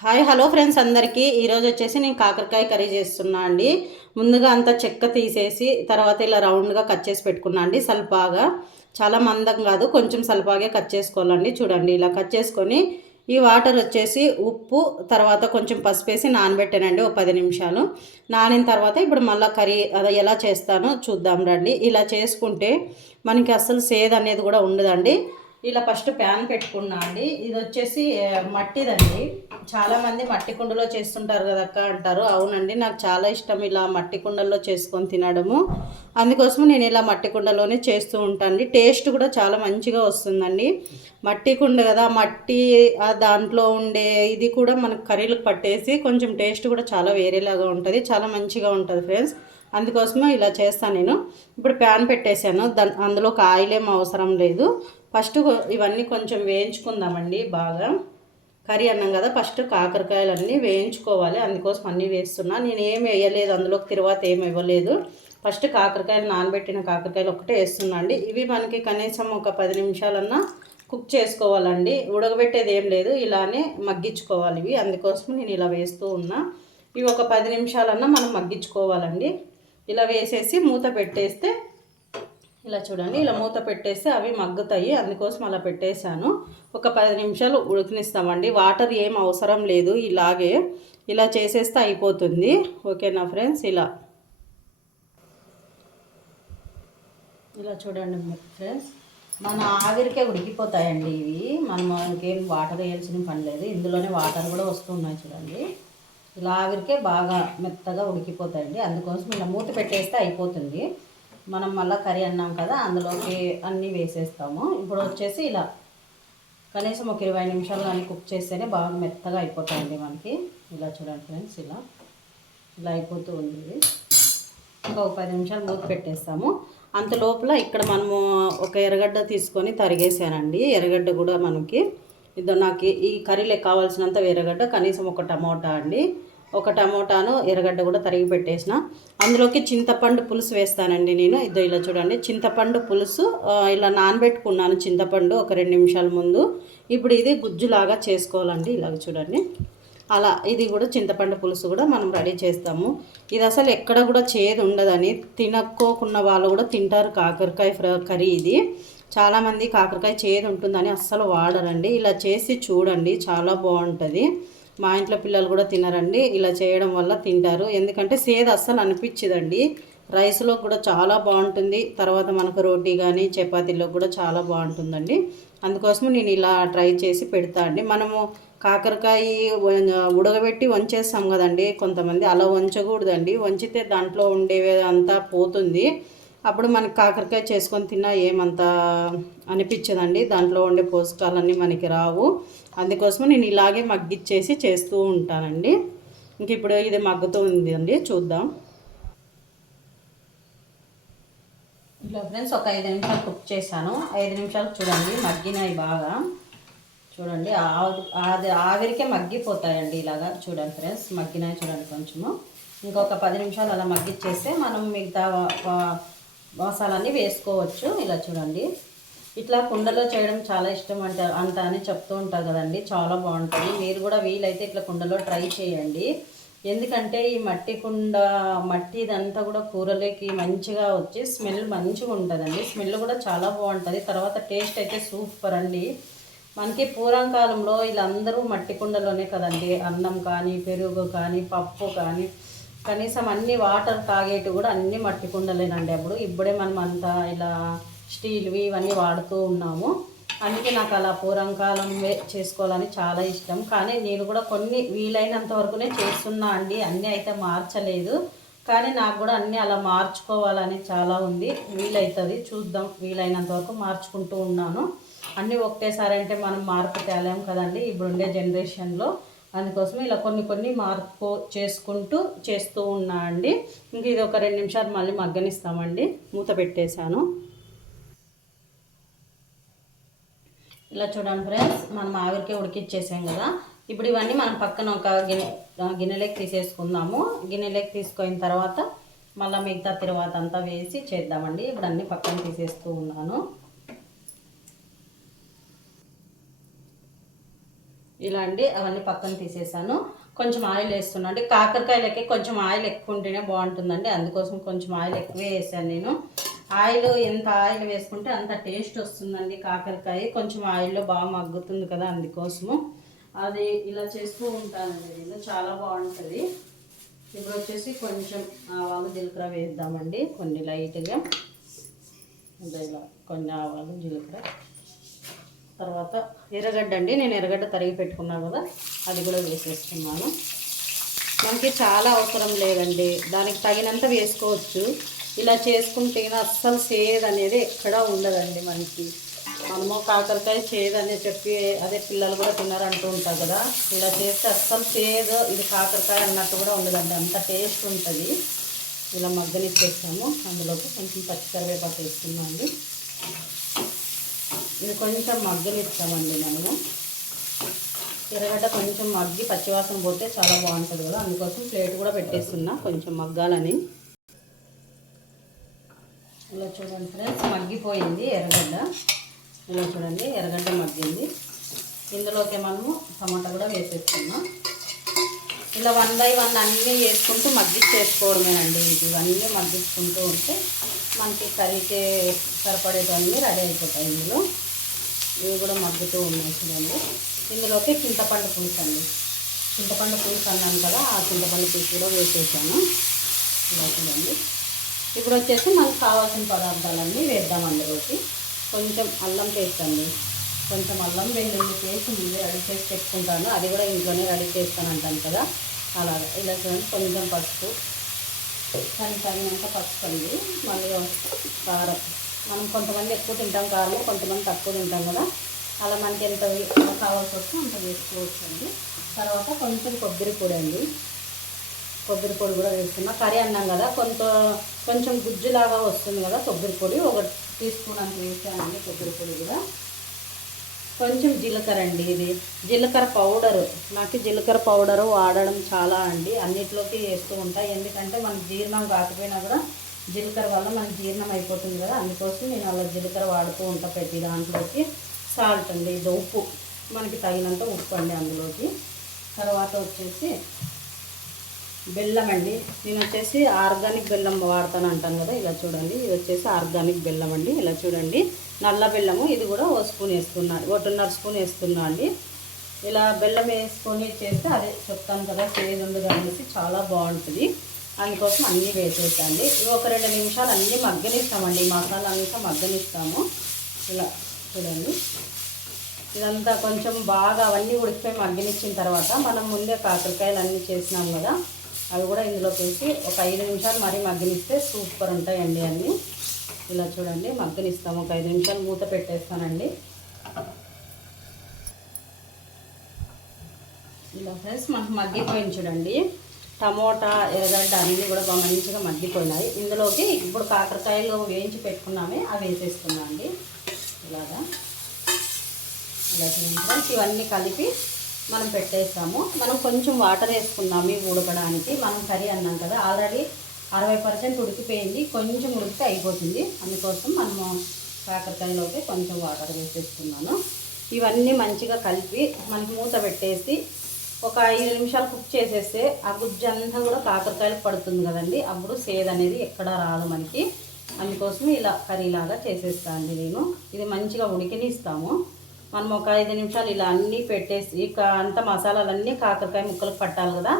Hi hello friends అందరికీ. ఈరోజు వచ్చేసి నేను కాకరకాయ కర్రీ చేస్తున్నా అండి. ముందుగా అంత చెక్క తీసేసి తర్వాత ఇలా రౌండ్గా కట్ చేసి పెట్టుకున్నా అండి. సల్పాగా. చాలా మందం కాదు కొంచెం సల్పాగే కట్ చేసుకోవాలండి. చూడండి ఇలా కట్ చేసుకొని ఈ వాటర్ వచ్చేసి ఉప్పు తర్వాత కొంచెం పసుపు వేసి నానబెట్టానండి ఒక పది నిమిషాలు. నానిన తర్వాత ఇప్పుడు మళ్ళీ కర్రీ అది ఎలా చేస్తానో చూద్దాం రండి. ఇలా చేసుకుంటే మనకి అస్సలు సేద్ అనేది కూడా ఉండదండి. ఇలా ఫస్ట్ ప్యాన్ పెట్టుకున్నా అండి. ఇది వచ్చేసి మట్టిదండి. చాలామంది మట్టి కుండలో చేస్తుంటారు కదా అక్క అంటారు. అవునండి నాకు చాలా ఇష్టం ఇలా మట్టి కుండల్లో చేసుకొని తినడము. అందుకోసం నేను ఇలా మట్టి కుండలోనే చేస్తూ ఉంటాను టేస్ట్ కూడా చాలా మంచిగా వస్తుందండి. మట్టి కుండ కదా మట్టి దాంట్లో ఉండే ఇది కూడా మనకు కర్రీలకు పట్టేసి కొంచెం టేస్ట్ కూడా చాలా వేరేలాగా ఉంటుంది. చాలా మంచిగా ఉంటుంది ఫ్రెండ్స్. అందుకోసమే ఇలా చేస్తాను నేను. ఇప్పుడు ప్యాన్ పెట్టేశాను. దాని అందులో ఒక ఆయిల్ ఏం అవసరం లేదు. ఫస్ట్ ఇవన్నీ కొంచెం వేయించుకుందామండి బాగా. కర్రీ అన్నాం కదా ఫస్ట్ కాకరకాయలన్నీ వేయించుకోవాలి. అందుకోసం అన్నీ వేస్తున్నా. నేను ఏం వేయలేదు అందులోకి తిరువాత ఏం ఇవ్వలేదు. ఫస్ట్ కాకరకాయలు నానబెట్టిన కాకరకాయలు ఒకటే వేస్తున్నా అండి. ఇవి మనకి కనీసం ఒక పది నిమిషాలన్నా కుక్ చేసుకోవాలండి. ఉడకబెట్టేది ఏం లేదు ఇలానే మగ్గించుకోవాలి ఇవి. అందుకోసం నేను ఇలా వేస్తూ ఉన్నా. ఇవి ఒక పది నిమిషాలన్నా మనం మగ్గించుకోవాలండి. ఇలా వేసేసి మూత పెట్టేస్తే ఇలా చూడండి ఇలా మూత పెట్టేస్తే అవి మగ్గుతాయి. అందుకోసం అలా పెట్టేశాను. ఒక పది నిమిషాలు ఉడికినిస్తామండి. వాటర్ ఏం అవసరం లేదు ఇలాగే ఇలా చేసేస్తే అయిపోతుంది. ఓకేనా ఫ్రెండ్స్? ఇలా. ఇలా చూడండి ఫ్రెండ్స్. మన ఆవిరికే ఉడికిపోతాయండి ఇవి. మనం ఇంకేం వాటర్ వేయాల్సిన పని లేదు. ఇందులోనే వాటర్ కూడా వస్తున్నాయి చూడండి. ఇలా ఆవిరికే బాగా మెత్తగా ఉడికిపోతాయండి. అందుకోసం ఇలా మూత పెట్టేస్తే అయిపోతుంది. మనం మళ్ళీ కర్రీ అన్నాం కదా అందులోకి అన్నీ వేసేస్తాము. ఇప్పుడు వచ్చేసి ఇలా కనీసం ఒక ఇరవై నిమిషాలు కానీ కుక్ చేస్తేనే బాగా మెత్తగా అయిపోతాయండి మనకి. ఇలా చూడండి ఫ్రెండ్స్ ఇలా. ఇలా అయిపోతూ ఉంది. ఇది ఇంకొక పది నిమిషాలు మూత పెట్టేస్తాము. అంత లోపల ఇక్కడ మనము ఒక ఎర్రగడ్డ తీసుకొని తరిగేసానండి ఎర్రగడ్డ కూడా మనకి ఇదో నాకు ఈ కర్రీలో కావాల్సినంత ఎర్రగడ్డ కనీసం ఒక టమోటా అండి. ఒక టమోటాను ఎర్రగడ్డ కూడా తరిగి పెట్టేసిన. అందులోకి చింతపండు పులుసు వేస్తానండి నేను. ఇదో ఇలా చూడండి చింతపండు పులుసు ఇలా నానబెట్టుకున్నాను చింతపండు ఒక రెండు నిమిషాల ముందు. ఇప్పుడు ఇది గుజ్జులాగా చేసుకోవాలండి ఇలాగ చూడండి. అలా ఇది కూడా చింతపండు పులుసు కూడా మనం రెడీ చేస్తాము. ఇది అసలు ఎక్కడ కూడా చేదు ఉండదని తినక్కోకున్న వాళ్ళు కూడా తింటారు కాకరకాయ ఫ్ర కర్రీ ఇది. చాలామంది కాకరకాయ చేదు ఉంటుందని అస్సలు వాడరండి. ఇలా చేసి చూడండి చాలా బాగుంటుంది. మా ఇంట్లో పిల్లలు కూడా తినరండి. ఇలా చేయడం వల్ల తింటారు. ఎందుకంటే సేద అస్సలు అనిపించదండి. రైస్లో కూడా చాలా బాగుంటుంది. తర్వాత మనకు రోటీ కానీ చపాతీలో కూడా చాలా బాగుంటుందండి. అందుకోసం నేను ఇలా ట్రై చేసి పెడతా అండి. మనము కాకరకాయ ఉడకబెట్టి వంచేస్తాం కదండి. కొంతమంది అలా వంచకూడదండి. వంచితే దాంట్లో ఉండేవి అంతా పోతుంది. అప్పుడు మనకి కాకరకాయ చేసుకొని తిన్నా ఏమంత అనిపించదండి. దాంట్లో ఉండే పోషకాలన్నీ మనకి రావు. అందుకోసం నేను ఇలాగే మగ్గిచ్చేసి చేస్తూ ఉంటానండి. ఇంక ఇప్పుడు ఇది మగ్గుతూ ఉంది అండి చూద్దాం. ఇలా ఫ్రెండ్స్ ఒక ఐదు నిమిషాలు కుక్ చేశాను. ఐదు నిమిషాలు చూడండి మగ్గినాయి బాగా. చూడండి ఆవి ఆవిరికే మగ్గిపోతాయండి ఇలాగా. చూడండి ఫ్రెండ్స్ మగ్గినాయి చూడండి కొంచెము. ఇంకొక పది నిమిషాలు అలా మగ్గిచ్చేస్తే మనం మిగతా మసాలాన్ని వేసుకోవచ్చు. ఇలా చూడండి. ఇట్లా కుండలో చేయడం చాలా ఇష్టం అంట అంట అని చెప్తూ ఉంటారు కదండి. చాలా బాగుంటుంది. మీరు కూడా వీలైతే ఇట్లా కుండలో ట్రై చేయండి. ఎందుకంటే ఈ మట్టి కుండ మట్టి ఇదంతా కూడా కూరలోకి మంచిగా వచ్చి స్మెల్ మంచిగా ఉంటుందండి. స్మెల్ కూడా చాలా బాగుంటుంది. తర్వాత టేస్ట్ అయితే సూపర్ అండి. మనకి పూర్వకాలంలో వీళ్ళందరూ మట్టి కుండలోనే కదండి. అన్నం కానీ పెరుగు కానీ పప్పు కానీ కనీసం అన్ని వాటర్ తాగేటి కూడా అన్ని మట్టి కుండలేనండి అప్పుడు. ఇప్పుడే మనం అంతా ఇలా స్టీల్వి ఇవన్నీ వాడుతూ ఉన్నాము. అందుకే నాకు అలా పూర్వకాలం చేసుకోవాలని చాలా ఇష్టం. కానీ నేను కూడా కొన్ని వీలైనంత వరకునే చేస్తున్నా అండి. అన్నీ అయితే మార్చలేదు. కానీ నాకు కూడా అన్నీ అలా మార్చుకోవాలని చాలా ఉంది. వీలవుతుంది చూద్దాం. వీలైనంత వరకు మార్చుకుంటూ ఉన్నాను. అన్నీ ఒకటేసారి అంటే మనం మార్పు తేలేం కదండి. ఇప్పుడుండే జనరేషన్లో అందుకోసం ఇలా కొన్ని కొన్ని మార్పు చేసుకుంటూ చేస్తూ ఉన్నా అండి. ఇంక ఇది ఒక రెండు నిమిషాలు మళ్ళీ మగ్గనిస్తామండి. మూత పెట్టేశాను. ఇలా చూడండి ఫ్రెండ్స్ మనం ఆవిరికే ఉడికిచ్చేసాం కదా. ఇప్పుడు ఇవన్నీ మనం పక్కన ఒక గిన్నె ఆ, గిన్నెలోకి తీసేసుకుందాము. గిన్నెలోకి తీసుకున్న తర్వాత మళ్ళీ మిగతా తర్వాత అంతా వేసి చేద్దామండి. ఇప్పుడు అన్నీ పక్కన తీసేస్తూ ఉన్నాను. ఇలా అండి అవన్నీ పక్కన తీసేసాను. కొంచెం ఆయిల్ వేస్తున్నాను అంటే కాకరకాయలకి కొంచెం ఆయిల్ ఎక్కువ ఉంటేనే బాగుంటుందండి. అందుకోసం కొంచెం ఆయిల్ ఎక్కువే వేసాను నేను. ఆయిల్ ఎంత ఆయిల్ వేసుకుంటే అంత టేస్ట్ వస్తుందండి కాకరకాయ. కొంచెం ఆయిల్లో బాగా మగ్గుతుంది కదా అందుకోసము. అది ఇలా చేస్తూ ఉంటానండి నేను. చాలా బాగుంటుంది. ఇప్పుడు వచ్చేసి కొంచెం ఆవాలు జీలకర్ర వేద్దామండి. కొన్ని లైట్గా. ఇలా కొన్ని ఆవాలు జీలకర్ర. తర్వాత ఎర్రగడ్డ అండి. నేను ఎర్రగడ్డ తరిగి పెట్టుకున్నాను కదా అది కూడా వేసేస్తున్నాను. మనకి చాలా అవసరం లేదండి. దానికి తగినంత వేసుకోవచ్చు. ఇలా చేసుకుంటే అస్సలు సేద్ అనేది ఎక్కడా ఉండదండి మనకి. మనము కాకరకాయ చేదు అని చెప్పి అదే పిల్లలు కూడా తిన్నారంటూ ఉంటారు కదా. ఇలా చేస్తే అస్సలు చేదు ఇది కాకరకాయ అన్నట్టు కూడా ఉండదండి. అంత టేస్ట్ ఉంటుంది. ఇలా మగ్గనిచ్చేసాము. అందులోకి కొంచెం పచ్చికరివేపాకు వేస్తున్నాం అండి ఇది కొంచెం మగ్గనిస్తామండి మనము. ఎర్రగడ్డ కొంచెం మగ్గి పచ్చివాసన పోతే చాలా బాగుంటుంది కదా. అందుకోసం ప్లేట్ కూడా పెట్టేస్తున్నా. కొంచెం మగ్గాలని. ఇలా చూడండి ఫ్రెండ్స్ మగ్గిపోయింది ఎర్రగడ్డ. ఇలా చూడండి ఎర్రగడ్డ మగ్గింది. ఇందులోకి మనము టమాటా కూడా వేసేస్తున్నాం. ఇలా వన్ బై వన్ అన్నీ వేసుకుంటూ మగ్గించేసుకోవడమేనండి. ఇవన్నీ మగ్గించుకుంటూ ఉంటే మనకి కర్రీకి సరిపడేటన్నీ రెడీ అయిపోతాయి ఇందులో. ఇవి కూడా మగ్గుతూ ఉన్నాయి చూడండి. ఇందులోకి చింతపండు పులుసు అండి. చింతపండు పులుసు అన్నాను కదా ఆ చింతపండు పులుసు కూడా వేసేసాను. ఇలా చూడండి. ఇప్పుడు వచ్చేసి మనకు కావాల్సిన పదార్థాలన్నీ వేద్దాం అందులోకి. కొంచెం అల్లం పేస్ట్ అండి. కొంచెం అల్లం వెల్లుల్లి పేస్ట్ ముందే రెడీ చేసి పెట్టుకుంటాను. అది కూడా ఇంట్లోనే రెడీ చేస్తాను అంటాను కదా. అలాగే ఇలా చూడండి కొంచెం పసుపు. దానికి తగినంత పసుపు అండి. మళ్ళీ కారం. మనం కొంతమంది ఎక్కువ తింటాం కాదు కొంతమంది తక్కువ తింటాం కదా. అలా మనకి ఎంత కావాల్సి వస్తే అంత వేసుకోవచ్చు అండి తర్వాత కొంచెం కొబ్బరి పొడి అండి. కొబ్బరి పొడి కూడా వేస్తున్నా. కర్రీ అన్నాం కదా కొంత కొంచెం గుజ్జులాగా వస్తుంది కదా కొబ్బరి పొడి. ఒక టీ స్పూన్ అంత వేసానండి కొబ్బరి పొడి కూడా. కొంచెం జీలకర్ర అండి ఇది. జీలకర్ర పౌడరు. నాకు జీలకర్ర పౌడరు వాడడం చాలా అండి. అన్నిట్లోకి వేస్తూ ఉంటాయి ఎందుకంటే మనకు జీర్ణం కాకపోయినా కూడా జీలకర్ర వల్ల మనకి జీర్ణం అయిపోతుంది కదా అందుకోసం నేను అలా జీలకర్ర వాడుతూ ఉంటా ప్రతి దాంట్లోకి. సాల్ట్ అండి ఇది ఉప్పు. మనకి తగినంత ఉప్పు అండి అందులోకి. తర్వాత వచ్చేసి బెల్లం అండి. నేను వచ్చేసి ఆర్గానిక్ బెల్లం వాడతాను అంటాను కదా ఇలా చూడండి. ఇది వచ్చేసి ఆర్గానిక్ బెల్లం అండి ఇలా చూడండి. నల్ల బెల్లము ఇది కూడా ఓ స్పూన్ వేస్తున్నాను ఒకటిన్నర స్పూన్ వేస్తున్నా అండి. ఇలా బెల్లం వేసుకొని చేస్తే అదే చెప్తాను కదా చేదు ఉండదు అనేసి చాలా బాగుంటుంది. అందుకోసం అన్నీ వేసేసండి. ఒక రెండు నిమిషాలు అన్నీ మగ్గనిస్తామండి. మసాలా అంతా మగ్గనిస్తాము. ఇలా చూడండి. ఇదంతా కొంచెం బాగా అవన్నీ ఉడికిపోయి మగ్గనిచ్చిన తర్వాత మనం ముందే కాకరకాయలు అన్నీ చేసినాం కదా అవి కూడా ఇందులో వేసి ఒక ఐదు నిమిషాలు మరీ మగ్గనిస్తే సూపర్ ఉంటాయండి అన్నీ. ఇలా చూడండి మగ్గనిస్తాము. ఒక ఐదు నిమిషాలు మూత పెట్టేస్తానండి. ఇలా ఫ్రెండ్స్ మనకు మగ్గిపోయింది చూడండి. టమోటా ఎర్రగడ్డ అన్నీ కూడా బాగా మంచిగా మగ్గిపోయినాయి. ఇందులోకి ఇప్పుడు కాకరకాయలు వేయించి పెట్టుకున్నామే అవి వేసేసుకున్నాం అండి. ఇలాగా. ఇలా ఇవన్నీ కలిపి మనం పెట్టేస్తాము. మనం కొంచెం వాటర్ వేసుకున్నాము ఇవి ఉడకడానికి. మనం కర్రీ అన్నాం కదా ఆల్రెడీ అరవై పర్సెంట్ ఉడికిపోయింది. కొంచెం ఉడికితే అయిపోతుంది. అందుకోసం మనము కాకరకాయలోకి కొంచెం వాటర్ వేసేసుకున్నాను ఇవన్నీ మంచిగా కలిపి మనకి మూత పెట్టేసి ఒక ఐదు నిమిషాలు కుక్ చేసేస్తే ఆ గుజ్జు అంతా కూడా కాకరకాయలు పడుతుంది కదండి. అప్పుడు సేద్ అనేది ఎక్కడ రాదు మనకి. అందుకోసం ఇలా కర్రీలాగా చేసేస్తాను నేను. ఇది మంచిగా ఉడికినిస్తాము. మనం ఒక ఐదు నిమిషాలు ఇలా అన్నీ పెట్టేసి ఇక అంత మసాలాలన్నీ కాకరకాయ ముక్కలు పట్టాలి కదా.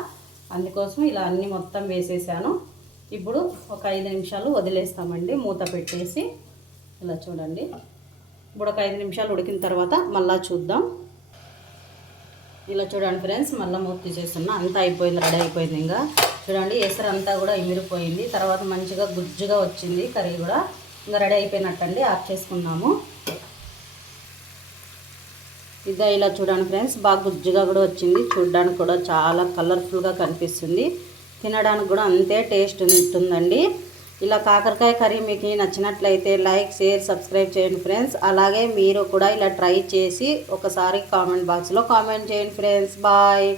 అందుకోసం ఇలా అన్నీ మొత్తం వేసేసాను. ఇప్పుడు ఒక ఐదు నిమిషాలు వదిలేస్తామండి. మూత పెట్టేసి ఇలా చూడండి. ఇప్పుడు ఒక ఐదు నిమిషాలు ఉడికిన తర్వాత మళ్ళీ చూద్దాం. ఇలా చూడండి ఫ్రెండ్స్ మళ్ళీ మూత తీసేస్తున్నా అంతా అయిపోయింది రెడీ అయిపోయింది ఇంకా. చూడండి ఎసరు అంతా కూడా ఇమిరిపోయింది తర్వాత మంచిగా గుజ్జుగా వచ్చింది కర్రీ కూడా. ఇంకా రెడీ అయిపోయినట్టండి ఆఫ్ చేసుకున్నాము ఇదే ఇలా చూడండి ఫ్రెండ్స్ బాగా గుజ్జుగా కూడా వచ్చింది. చూడడానికి కూడా చాలా కలర్ఫుల్గా కనిపిస్తుంది. తినడానికి కూడా అంతే టేస్ట్ ఉంటుందండి. ఇలా కాకరకాయ కర్రీ మీకు నచ్చినట్లయితే లైక్ షేర్ సబ్స్క్రైబ్ చేయండి ఫ్రెండ్స్. అలాగే మీరు కూడా ఇలా ట్రై చేసి ఒకసారి కామెంట్ బాక్స్లో కామెంట్ చేయండి ఫ్రెండ్స్. బాయ్.